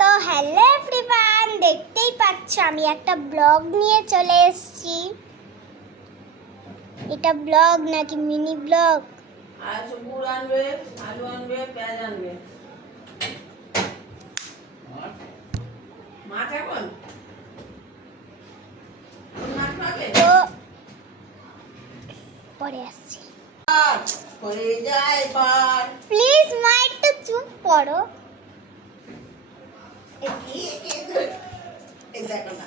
তো hello everyone, দেখতেই পাচ্ছ আমি একটা ব্লগ নিয়ে চলে এসেছি। এটা ব্লগ নাকি মিনি ব্লগ? আর গুড় আনবে, আলু আনবে, পেঁয়াজ আনবে। মাছ এখন মাছ পাবে তো পরে আসছি। হয়ে যায় এবার। প্লিজ মা একটু চুপ করো। এই দেখো না,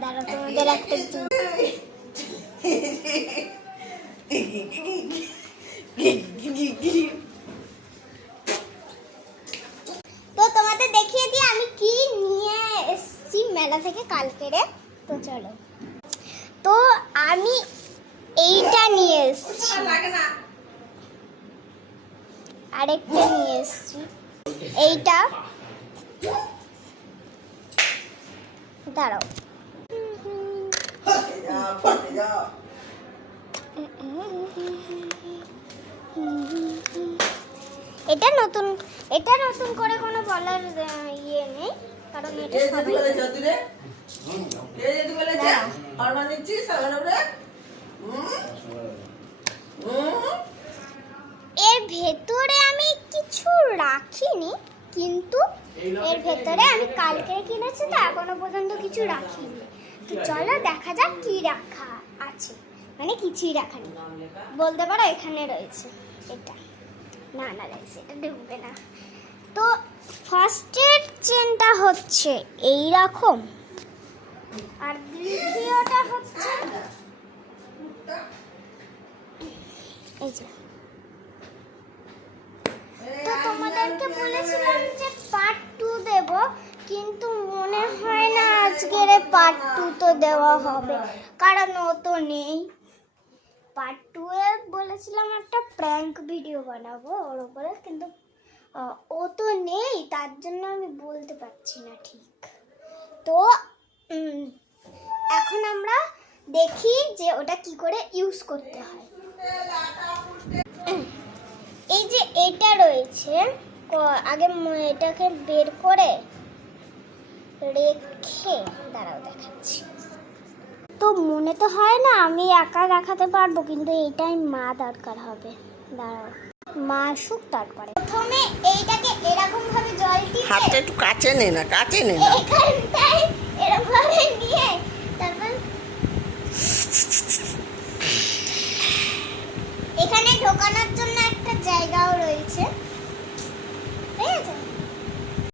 দাঁড়া, তোমাদের একটা তো তোমাদের দেখিয়ে দিই আমি কি নিয়ে এসেছি মেলা থেকে কালকেরে। তো চলো, তো আমি এইটা নিয়ে এসেছি, লাগে না। আরেকটা নিয়ে এসেছি এইটা। দাঁড়াও, এটা নতুন করে কোনো বলার ইয়ে নেই, কারণ এটা সবাই এর ভেতরে আমি কিছু রাখিনি, কিন্তু এর ভেতরে আমি কালকে কিনেছি তো এখনো পর্যন্ত কিছু রাখিনি। তো চলো দেখা যাক কি রাখা আছে, মানে কিছুই রাখা নেই বলতে পারো। এখানে রয়েছে এটা, না না রয়েছে, এটা ঢুকবে না। তো ফার্স্টের চেনটা হচ্ছে এই রকম, আর দ্বিতীয়টা হচ্ছে এই যে। তো তোমাদেরকে বলেছিলাম যে পার্ট 2 দেব, কিন্তু মনে হয় না আজকের পার্ট 2 তো দেওয়া হবে, কারণ ও তো নেই। পার্ট 2 এ বলেছিলাম একটা প্র্যাঙ্ক ভিডিও বানাবো ওর উপরে, কিন্তু ও তো নেই, তার জন্য আমি বলতে পারছি না ঠিক। তো এখন আমরা দেখি যে ওটা কি করে ইউজ করতে হয়। এই যে এটা রয়েছে, আগে এটাকে বের করে রেখে দাঁড়াও দেখাচ্ছি। তো মনে তো হয় না আমি একা দেখাতে পারবো, কিন্তু এইটাই মা দরকার হবে। দাঁড়াও, মা আসুক তারপরে। প্রথমে এইটাকে এরকম ভাবে জল দিয়ে হাতটা একটু কাছে নে না, কাছে নে না। এখানটায় এরকম ভাবে নিয়ে তারপর এখানে ঢোকানোর জন্য একটা জায়গাও রয়েছে।